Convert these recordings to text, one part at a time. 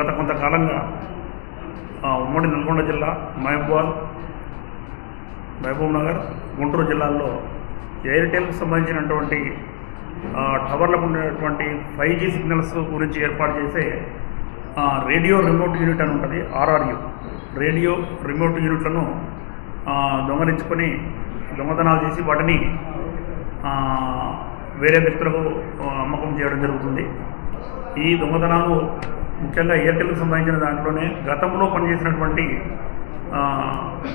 గత కొంతకాలంగా ఉమ్మడి నల్గొండ జిల్లా మహబూబ్ నగర్ గుంటూరు జిల్లాల్లో ఎయిర్టెల్కి సంబంధించినటువంటి టవర్లకు ఉండేటువంటి 5G సిగ్నల్స్ గురించి ఏర్పాటు చేసే రేడియో రిమోట్ యూనిట్ అని ఉంటుంది. RRU రేడియో రిమోట్ యూనిట్లను దొంగలించుకొని దొంగతనాలు చేసి వాటిని వేరే వ్యక్తులకు అమ్మకం చేయడం జరుగుతుంది. ఈ దొంగతనాలు ముఖ్యంగా ఎయిర్టెల్కి సంబంధించిన దాంట్లోనే గతంలో పనిచేసినటువంటి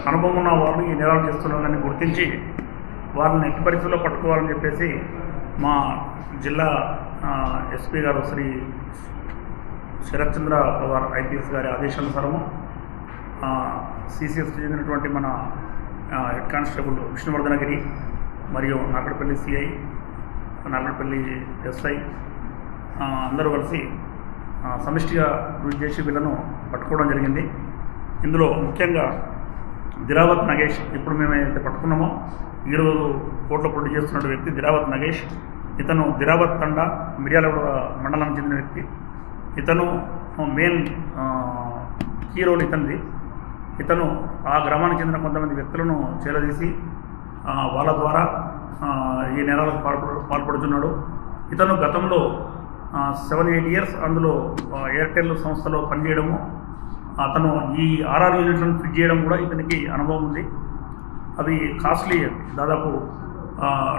అనుభవం ఉన్న వాళ్ళు ఈ నేరాలు చేస్తున్నారని గుర్తించి వారిని ఎట్టి పరిస్థితుల్లో పట్టుకోవాలని చెప్పేసి మా జిల్లా ఎస్పీ గారు శ్రీ శరత్ చంద్ర పవార్ IPS గారి ఆదేశానుసారము CCS చెందినటువంటి మన హెడ్ కానిస్టేబుల్ విష్ణువర్ధనగిరి మరియు నాగడపల్లి CI నాగడపల్లి SI అందరూ కలిసి సమిష్టిగా కృషి చేసి వీళ్ళను పట్టుకోవడం జరిగింది. ఇందులో ముఖ్యంగా దిరావత్ నగేష్, ఇప్పుడు మేము ఏదైతే పట్టుకున్నామో ఈరోజు కోర్టులో పోటీ చేస్తున్న వ్యక్తి దిరావత్ నగేష్. ఇతను దిరావత్ తండా మిర్యాలగూడ మండలానికి చెందిన వ్యక్తి. ఇతను మెయిన్ కీ రోల్ ఇతనిది. ఇతను ఆ గ్రామానికి చెందిన కొంతమంది వ్యక్తులను చేరదీసి వాళ్ళ ద్వారా ఈ నేరాలకు పాల్పడుతున్నాడు. ఇతను గతంలో 7-8 years అందులో ఎయిర్టెల్ సంస్థలో పనిచేయడము, అతను ఈ RR యూనిట్లను ఫిట్ చేయడం కూడా ఇతనికి అనుభవం ఉంది. అవి కాస్ట్లీ, దాదాపు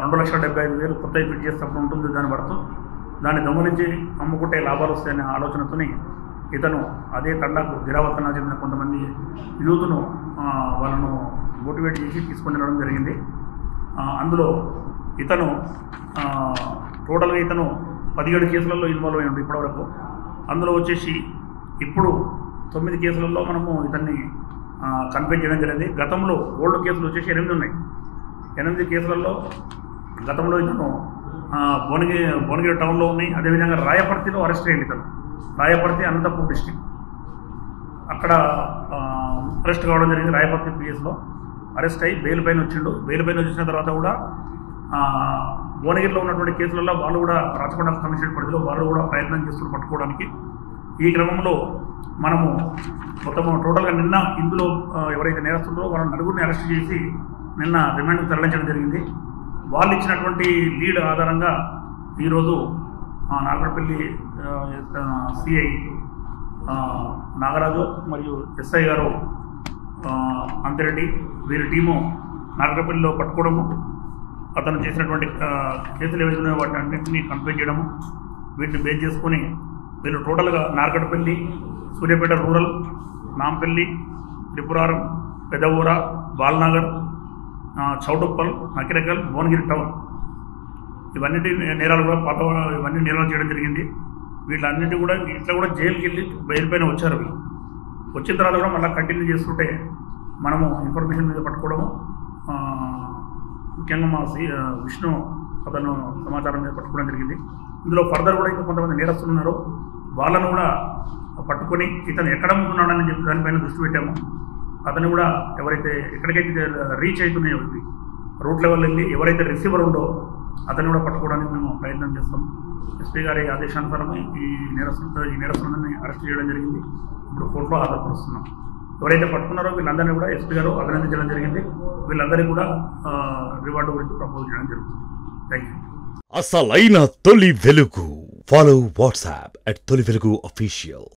2,75,000 కొత్తవి ఫిట్ చేసేటప్పుడు ఉంటుంది దాని పడుతూ. దాన్ని దొంగలించి అమ్ముకుంటే లాభాలు వస్తాయనే ఆలోచనతోని ఇతను అదే తండాకు దిరావతన చెందిన కొంతమంది యూత్ను వాళ్ళను మోటివేట్ చేసి తీసుకొని వెళ్ళడం జరిగింది. అందులో ఇతను టోటల్గా ఇతను 17 కేసులలో ఇన్వాల్వ్ అయి ఉంది ఇప్పటివరకు. అందులో వచ్చేసి ఇప్పుడు 9 కేసులలో మనము ఇతన్ని కన్ఫైన్ చేయడం జరిగింది. గతంలో ఓల్డ్ కేసులు వచ్చేసి 8 ఉన్నాయి. 8 కేసులలో గతంలో ఇతను భువనగిరి టౌన్లో ఉన్నాయి. అదేవిధంగా రాయపర్తిలో అరెస్ట్ అయ్యింది. ఇతను రాయపర్తి అనంతపూర్ డిస్ట్రిక్ట్ అక్కడ అరెస్ట్ కావడం జరిగింది. రాయపర్తి PSలో అరెస్ట్ అయ్యి బెయిల్ పైన వచ్చిండు. బెయిల్ పైన వచ్చిన తర్వాత కూడా భువనగిరిలో ఉన్నటువంటి కేసులలో వాళ్ళు కూడా రాచకొండ కమిషనరేట్ పరిధిలో వాళ్ళు కూడా ప్రయత్నం చేస్తున్నారు పట్టుకోవడానికి. ఈ క్రమంలో మనము మొత్తం టోటల్గా నిన్న ఇందులో ఎవరైతే నేరస్తున్నారో వాళ్ళ 4గురిని అరెస్ట్ చేసి నిన్న రిమాండ్కి తరలించడం జరిగింది. వాళ్ళు ఇచ్చినటువంటి లీడ్ ఆధారంగా ఈరోజు నాగడపల్లి CI నాగరాజు మరియు SI గారు అంతిరెడ్డి వీరి టీము నాగడపల్లిలో పట్టుకోవడము, అతను చేసినటువంటి కేసులు ఏవైతే ఉన్నాయో వాటిని అన్నింటినీ కన్ఫైన్ చేయడము, వీటిని బేస్ చేసుకొని వీళ్ళు టోటల్గా నార్కట్పల్లి, సూర్యాపేట రూరల్, నాంపల్లి, త్రిపురారం, పెదవూర, బాల్నగర్, చౌటుప్పల్, నకిరేకల్, భువనగిరి టౌన్ ఇవన్నిటి నేరాలు కూడా ఇవన్నీ నేరాలు చేయడం జరిగింది. వీళ్ళన్నిటి కూడా ఇట్లా కూడా జైలుకి వెళ్ళి బెయిల్ పైన వచ్చారు. వీళ్ళు వచ్చిన తర్వాత కూడా మళ్ళీ కంటిన్యూ చేస్తుంటే మనము ఇన్ఫర్మేషన్ మీద పట్టుకోవడము, ముఖ్యంగా మా విష్ణు అతను సమాచారం మీద పట్టుకోవడం జరిగింది. ఇందులో ఫర్దర్ కూడా ఇంకా కొంతమంది నేరస్తులు ఉన్నారు. వాళ్ళను కూడా పట్టుకొని ఇతను ఎక్కడ ఉంటున్నాడని చెప్పి దానిపైన దృష్టి పెట్టాము. అతను కూడా ఎవరైతే ఎక్కడికైతే రీచ్ అవుతున్నాయో రూట్ లెవెల్ వెళ్ళి ఎవరైతే రిసీవర్ ఉందో అతను కూడా పట్టుకోవడానికి మేము ప్రయత్నం చేస్తాం. ఎస్పీ గారి ఆదేశానుసారం ఈ నేరస్తులందరినీ అరెస్ట్ చేయడం జరిగింది. ఇప్పుడు కోర్టులో హాజరుపరుస్తున్నాం. ఎవరైతే పట్టుకున్నారో వీళ్ళందరినీ కూడా ఎస్పీ గారు అభినందించడం జరిగింది. వీళ్ళందరికీ కూడా రివార్డు గురించి ప్రపోజ్ చేయడం జరుగుతుంది. Thank you. అసలైన తొలి వెలుగు. ఫాలో వాట్సాప్ @తొలి వెలుగు official.